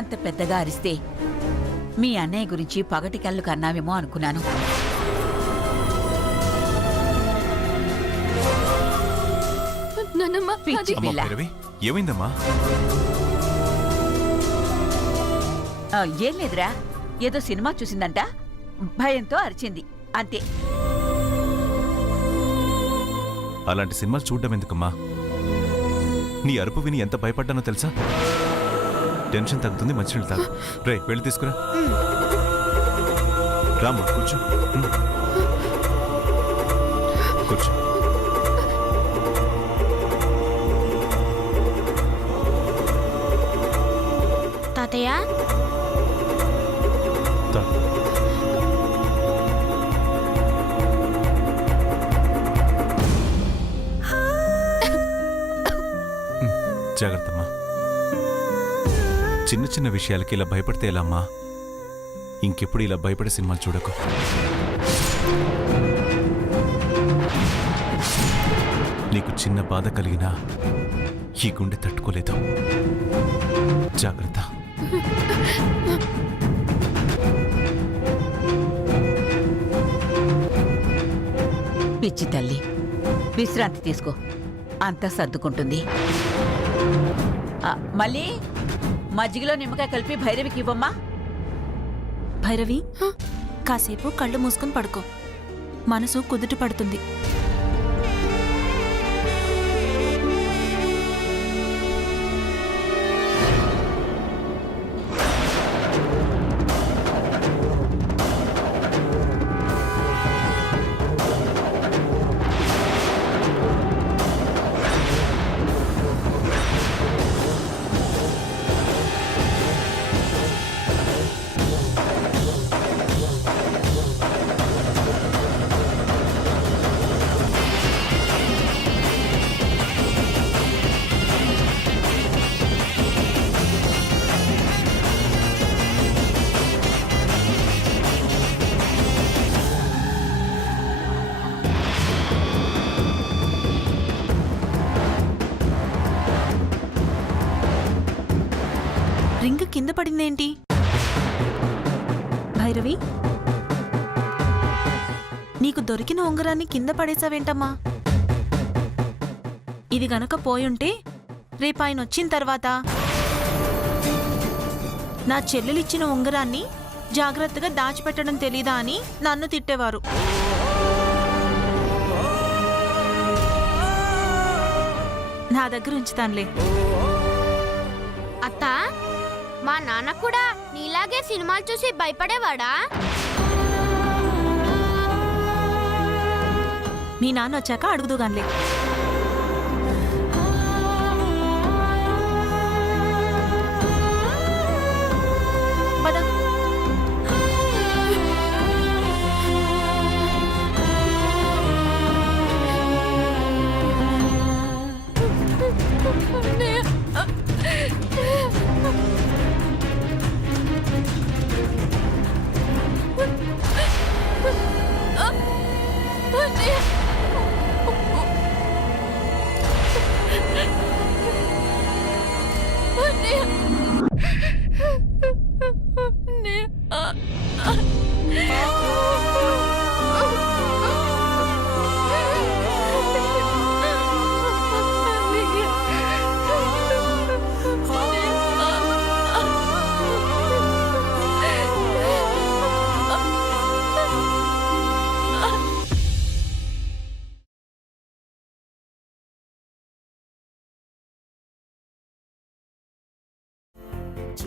అంత పెద్దగా అరిస్తే మీ అన్నయ్య గురించి పగటి కళ్ళు కన్నావేమో అనుకున్నాను. పిచ్చి పిల్ల. ఏమైందమ్మా? ఏం లేదురా, ఏదో సినిమా చూసిందంట, భయంతో అరిచింది అంతే. అలాంటి సినిమాలు చూడడం ఎందుకమ్మా? నీ అరుపు విని ఎంత భయపడ్డానో తెలుసా? టెన్షన్ తగ్గుతుంది, మంచినీళ్ళు తాగు. రే వెళ్ళి తీసుకురా. రామ్మా కూర్చో. కూర్చో. తాతయ్య, జాగ్రత్తమ్మా. చిన్న చిన్న విషయాలకి ఇలా భయపడితే ఎలా అమ్మా? ఇంకెప్పుడు ఇలా భయపడే సినిమాలు చూడకు. నీకు చిన్న బాధ కలిగినా ఈ గుండె తట్టుకోలేదు. జాగ్రత్త. పిచ్చి తల్లి, విశ్రాంతి తీసుకో, అంతా సర్దుకుంటుంది. మళ్ళీ మజ్జిగలో నిమ్మకాయ కలిపి భైరవికి ఇవ్వమ్మా. భైరవి, కాసేపు కళ్ళు మూసుకుని పడుకో, మనసు కుదుట పడుతుంది. రింగ్ కింద పడిందేంటి? భైరవి, నీకు దొరికిన ఉంగరాన్ని కింద పడేసావేంటమ్మా? ఇది గనక పోయుంటే రేపు ఆయన వచ్చిన తర్వాత నా చెల్లెలిచ్చిన ఉంగరాన్ని జాగ్రత్తగా దాచిపెట్టడం తెలీదా అని నన్ను తిట్టేవారు. నా దగ్గర ఉంచుతానులే. అత్తా, మా నాన్న కూడా నీలాగే సినిమాలు చూసి భయపడేవాడా? మీ నాన్న వచ్చాక అడుగుదుగాన్లే. పద.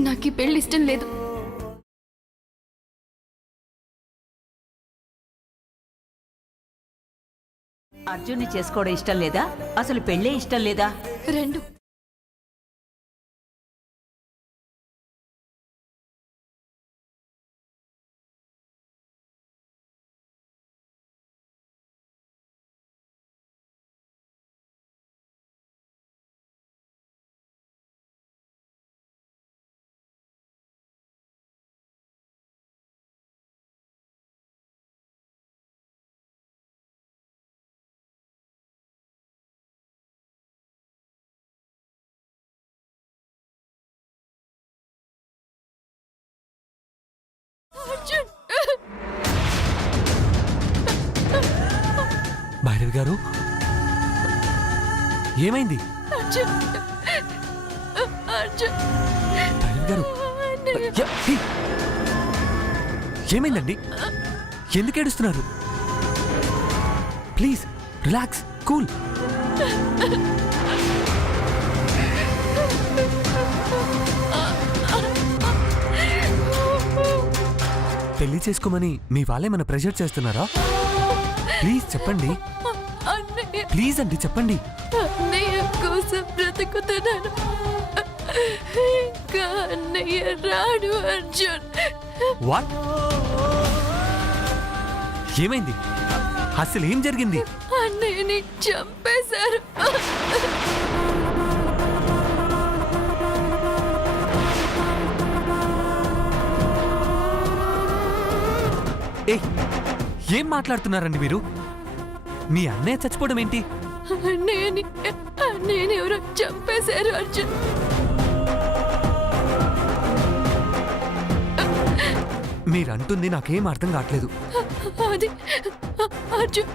నాకు ఈ పెళ్లి ఇష్టం లేదు. అర్జున్ని చేసుకోవడం ఇష్టం లేదా? అసలు పెళ్ళే ఇష్టం లేదా? రెండు. భైరవి గారు ఏమైంది? భైరవి గారు హే! ఏమైందండి? ఎందుకు ఏడుస్తున్నారు? Please relax, cool. పెళ్లి చేసుకోమని మీ వాళ్ళే మన ప్రెషర్ చేస్తున్నారా? ప్లీజ్ చెప్పండి, ప్లీజ్ అండి చెప్పండి. అన్నయ్య కోసం బ్రతుకుతున్నాను. ఇంకా అన్నయ్య రాడు అర్జున్. వాట్? ఏమైంది? అసలు ఏం జరిగింది? అన్నయ్యని చంపేశారు. ఏ ఏం మాట్లాడుతున్నారండి మీరు? మీ అన్నయ్య చచ్చిపోవడం ఏంటి? అన్నయ్యని ఎవరో చంపేశారు అర్జున్. మీరంటుంది నాకేం అర్థం కావట్లేదు. అది అర్జున్.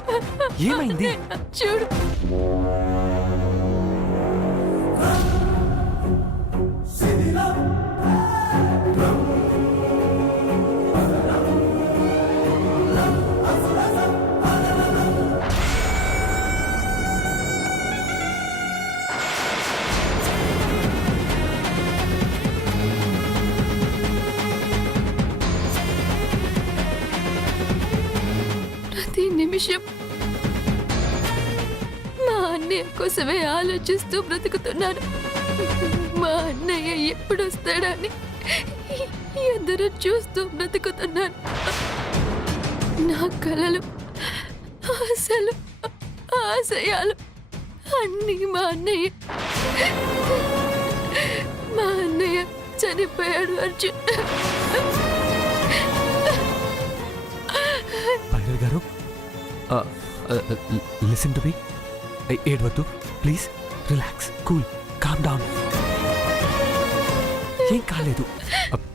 ఏమైంది? చూడు. ప్రతి నిమిషం మా అన్నయ్య కోసమే ఆలోచిస్తూ బ్రతుకుతున్నాను. మా అన్నయ్య ఎప్పుడు వస్తాడని ఎదురు చూస్తూ బ్రతుకుతున్నాను. నా కలలు, ఆశలు, ఆశయాలు అన్నీ మా అన్నయ్య. మా అన్నయ్య చనిపోయాడు అర్జున్. భైరవి గారు లిసన్ టు మీ. ఏడవద్దు please, relax, cool, calm down. ఏం కాలేదు.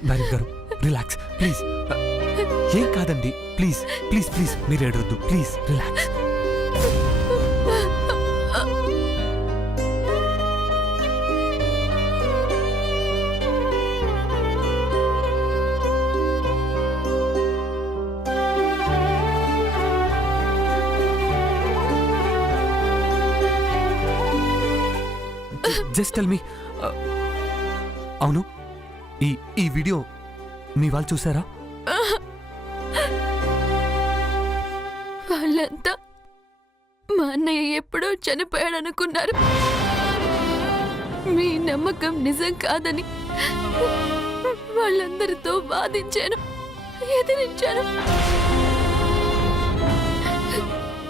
భైరవి గారు రిలాక్స్ ప్లీజ్. ఏం కాదండి, ప్లీజ్ ప్లీజ్ ప్లీజ్ మీరు ఏడవద్దు please, relax. Just tell me. అవును, ఈ వీడియో మీ వాళ్ళు చూసారా? వాళ్ళంతా మా అన్నయ్య ఎప్పుడో చనిపోయాడనుకున్నారు. మీ నమ్మకం నిజం కాదని వాళ్ళందరితో వాదించాను, ఎదిరించాను.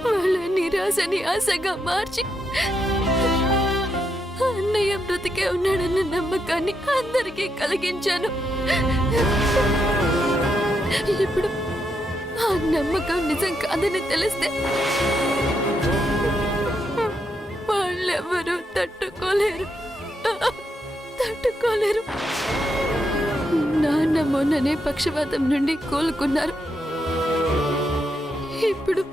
వాళ్ళ నిరాశని ఆశగా మార్చి అన్నయ్య బ్రతికే ఉన్నాడన్న నమ్మకాన్ని అందరికీ కలిగించాను. ఇప్పుడు ఆ నమ్మకం నిజం కాదని తెలిస్తే వాళ్ళెవరూ తట్టుకోలేరు. నాన్న మొన్ననే పక్షవాతం నుండి కోలుకున్నారు. ఇప్పుడు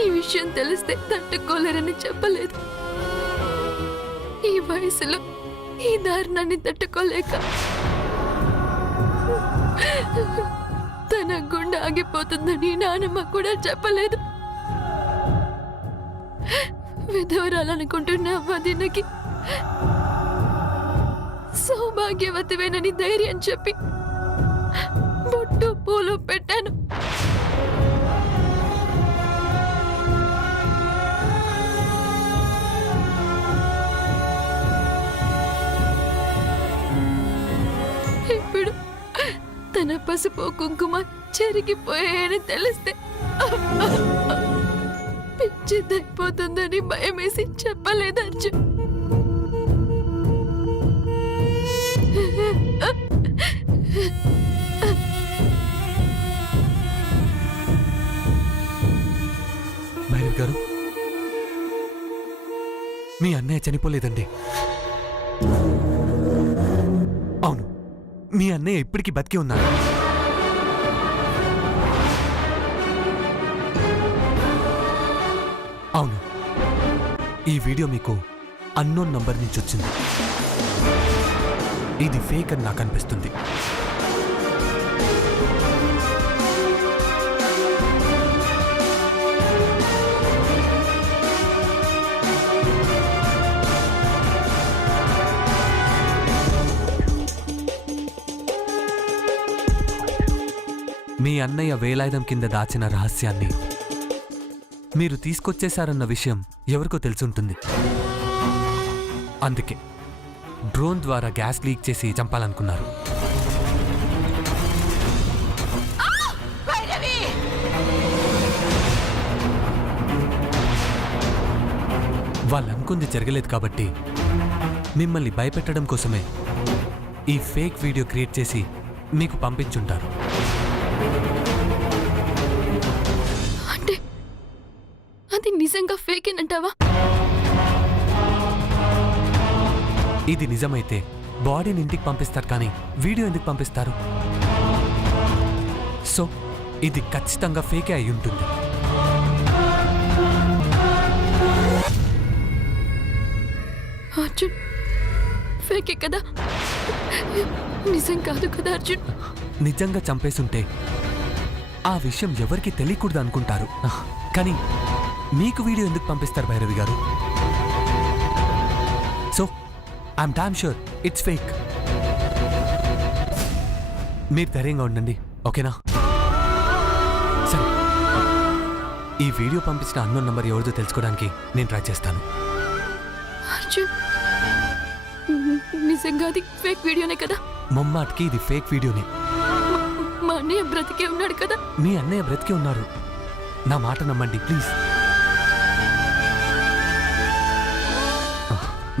ఈ విషయం తెలిస్తే తట్టుకోలేరని చెప్పలేదు. ఈ వయసులో ఈ దారుణాన్ని తట్టుకోలేక తన గుండె ఆగిపోతుందని నానమ్మ కూడా చెప్పలేదు. విధవరాలనుకుంటున్న వదినకి సౌభాగ్యవతివేనని ధైర్యం చెప్పి బొట్టు పూలు పెట్టాను. ఇప్పుడు తన పసుపు కుంకుమ చెరిగిపోయాయని తెలిస్తే పిచ్చిదైపోతుందని భయమేసి చెప్పలేదు అర్జున్. భైరవ్ గారు, మీ అన్నయ్య చనిపోలేదండి. అవును, మీ అన్నయ్య ఇప్పటికీ బతికి ఉన్నారు. అవును, ఈ వీడియో మీకు అన్నోన్ నంబర్ నుంచి వచ్చింది. ఇది ఫేక్ అని నాకు అనిపిస్తుంది. మీ అన్నయ్య వేలాయుధం కింద దాచిన రహస్యాన్ని మీరు తీసుకొచ్చేశారన్న విషయం ఎవరికో తెలుసుంటుంది. అందుకే డ్రోన్ ద్వారా గ్యాస్ లీక్ చేసి చంపాలనుకున్నారు. వాళ్ళు అనుకుంది జరగలేదు కాబట్టి మిమ్మల్ని భయపెట్టడం కోసమే ఈ ఫేక్ వీడియో క్రియేట్ చేసి మీకు పంపించుంటారు. అంటే అది నిజంగా ఫేకేనంటావా? ఇది నిజమైతే బాడీని ఇంటికి పంపిస్తారు కానీ వీడియో ఎందుకు పంపిస్తారు? సో ఇది ఖచ్చితంగా ఫేకే అయి ఉంటుంది. అర్జున్, ఫేకే కదా, నిజం కాదు కదా అర్జున్? నిజంగా చంపేసుంటే ఆ విషయం ఎవరికి తెలియకూడదు అనుకుంటారు. కానీ మీకు వీడియో ఎందుకు పంపిస్తారు భైరవి గారు? So I'm damn sure it's fake. మీరు ధైర్యంగా ఉండండి, ఓకేనా? సరే, ఈ వీడియో పంపించిన అన్నోన్ నంబర్ ఎవరిదో తెలుసుకోవడానికి నేను ట్రై చేస్తాను. అర్జున్, నిజంగా అది ఫేక్ వీడియోనే కదా? మొమ్మాటికి ఇది ఫేక్ వీడియోనే. మా అన్నయ్య బ్రతికే ఉన్నాడు కదా? మీ అన్నయ్య బ్రతికే ఉన్నారు. నా మాట నమ్మండి ప్లీజ్.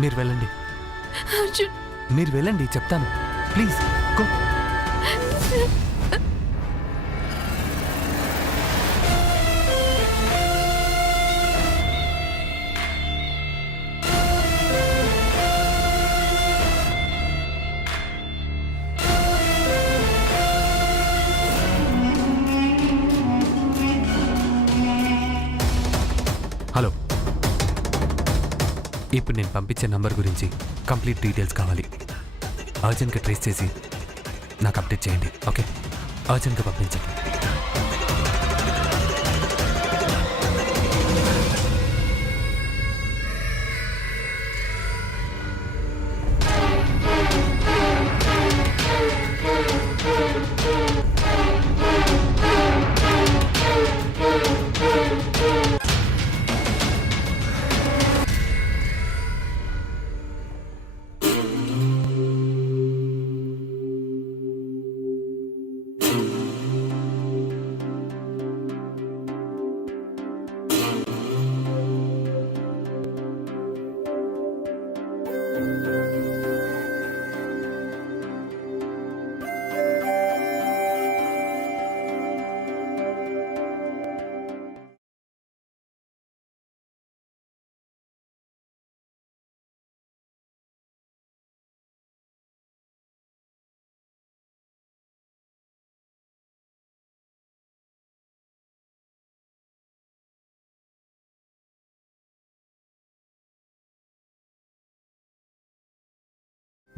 మీరు వెళ్ళండి. అర్జున్, మీరు వెళ్ళండి, చెప్తాను ప్లీజ్ గో. హలో, ఇప్పుడు నేను పంపించే నంబర్ గురించి కంప్లీట్ డీటెయిల్స్ కావాలి. అర్జెంట్గా ట్రేస్ చేసి నాకు అప్డేట్ చేయండి, ఓకే? అర్జెంట్గా పంపించండి.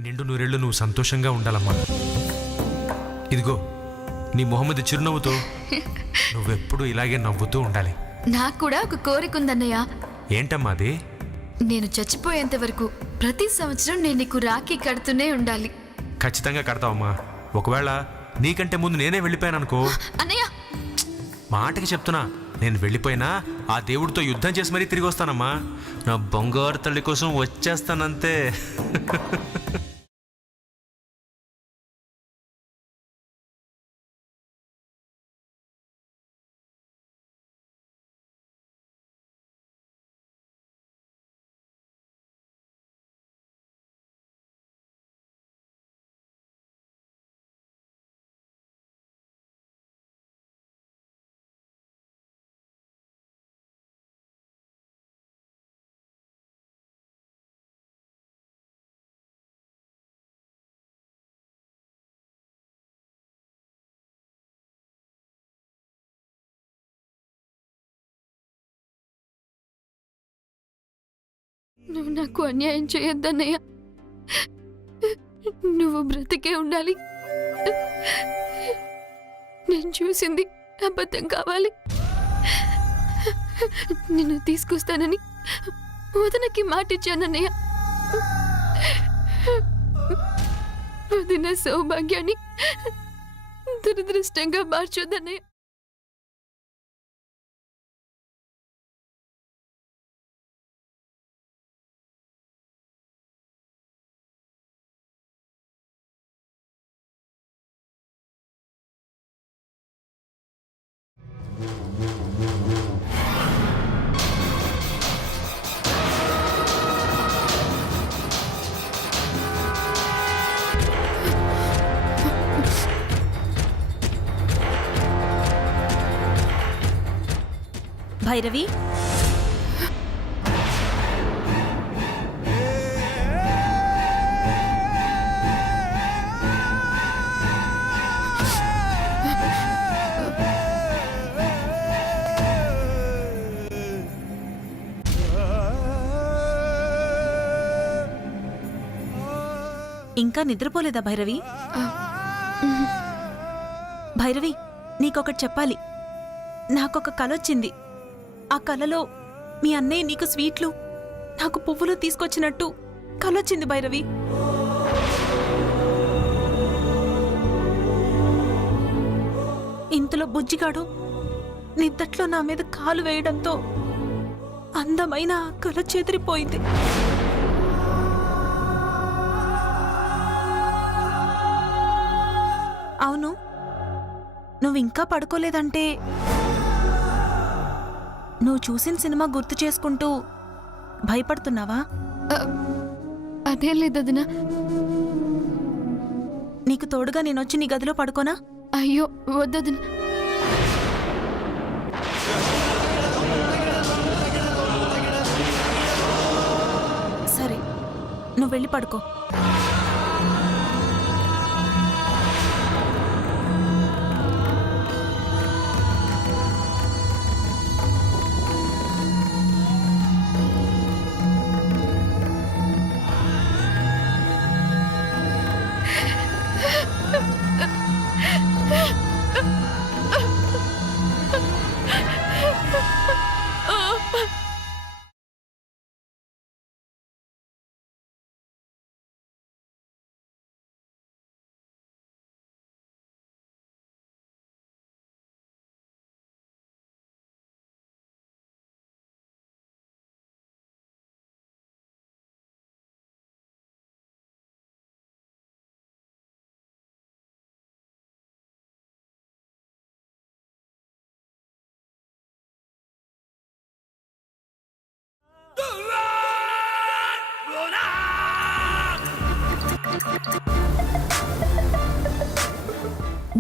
నిండు నూరేళ్ళు నువ్వు సంతోషంగా ఉండాలమ్మా. ఇదిగో నీ మొహమ్మద్ చిరునవ్వుతో నువ్వెప్పుడు ఇలాగే నవ్వుతూ ఉండాలి. నాకు కూడా ఒక కోరిక ఉందన్నయ్య. ఏంటమ్మా అది? నేను చచ్చిపోయేంత వరకు ప్రతి సంవత్సరం నేను నీకు రాఖీ కడుతూనే ఉండాలి. ఖచ్చితంగా కడతావమ్మా. ఒకవేళ నీకంటే ముందు నేనే వెళ్ళిపోయాను అనుకో, అన్నయ్య, మాటకి చెప్తున్నా, నేను వెళ్ళిపోయినా ఆ దేవుడితో యుద్ధం చేసి మరీ తిరిగి వస్తానమ్మా. నా బంగారు తల్లి కోసం వచ్చేస్తానంతే. నువ్వు నాకు అన్యాయం చేయొద్దన్నయ్య. నువ్వు బ్రతికే ఉండాలి. నేను చూసింది అబద్ధం కావాలి. నిన్ను తీసుకొస్తానని వదినకి మాటిచ్చానన్నయ్య. వదిన సౌభాగ్యాన్ని దురదృష్టంగా మార్చొద్దన్నయ్య. భైరవి, ఇంకా నిద్రపోలేదా భైరవి? భైరవి, నీకొకటి చెప్పాలి. నాకొక కలొచ్చింది. ఆ కలలో మీ అన్నయ్య నీకు స్వీట్లు, నాకు పువ్వులు తీసుకొచ్చినట్టు కలొచ్చింది భైరవి. ఇంతలో బుజ్జిగాడు నిద్దట్లో నా మీద కాలు వేయడంతో అందమైన ఆ కల చెదిరిపోయింది. అవును, నువ్వింకా పడుకోలేదంటే నువ్వు చూసిన సినిమా గుర్తు చేసుకుంటూ భయపడుతున్నావా? అదేం లేదదినా. నీకు తోడుగా నేనొచ్చి నీ గదిలో పడుకోనా? అయ్యో వద్దదినా. సరే, నువ్వు వెళ్ళి పడుకో.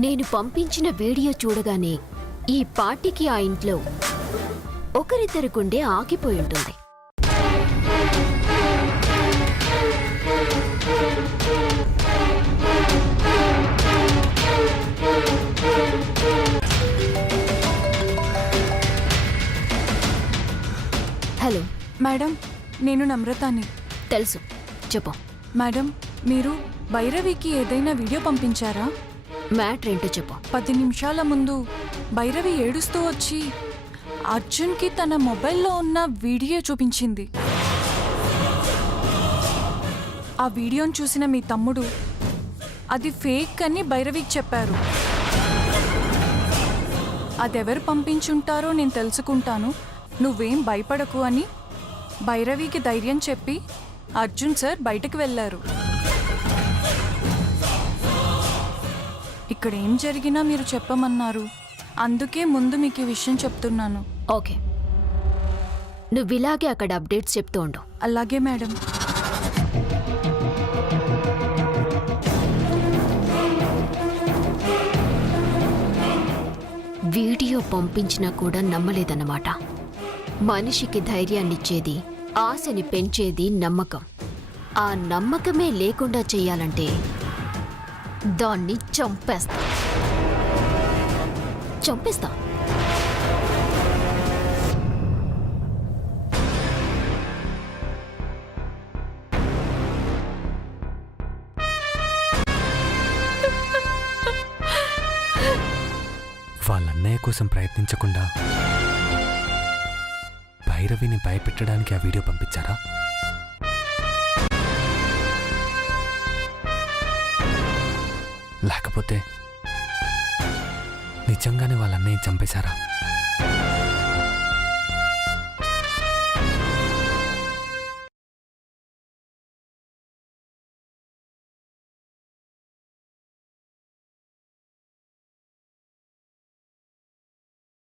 నేను పంపించిన వీడియో చూడగానే ఈ పార్టీకి ఆ ఇంట్లో ఒకరిద్దరి గుండె ఆగిపోయి ఉంటుంది. హలో మేడం, నేను నమ్రతాని. తెలుసు, చెప్పు. మేడం, మీరు భైరవికి ఏదైనా వీడియో పంపించారా? మ్యాటర్ ఏంటో చెప్పు. 10 నిమిషాల ముందు భైరవి ఏడుస్తూ వచ్చి అర్జున్కి తన మొబైల్లో ఉన్న వీడియో చూపించింది. ఆ వీడియోను చూసిన మీ తమ్ముడు అది ఫేక్ అని భైరవికి చెప్పారు. అదెవరు పంపించుంటారో నేను తెలుసుకుంటాను, నువ్వేం భయపడకు అని భైరవికి ధైర్యం చెప్పి అర్జున్ సార్ బయటకు వెళ్ళారు. ఇక్కడ ఏం జరిగినా మీరు చెప్పమన్నారు, అందుకే ముందు మీకు ఈ విషయం చెప్తున్నాను. ఓకే, నువ్విలాగే అక్కడ అప్డేట్స్ చెప్తూ ఉండు. అలాగే మేడం. వీడియో పంపించినా కూడా నమ్మలేదన్నమాట. మనిషికి ధైర్యాన్నిచ్చేది, ఆశని పెంచేది నమ్మకం. ఆ నమ్మకమే లేకుండా చెయ్యాలంటే దాన్ని చంపేస్తా. వాళ్ళ అన్నయ్య కోసం ప్రయత్నించకుండా భైరవిని భయపెట్టడానికి ఆ వీడియో పంపించారా? లేకపోతే నిజంగానే వాళ్ళ అన్నయ్య చంపేశారా?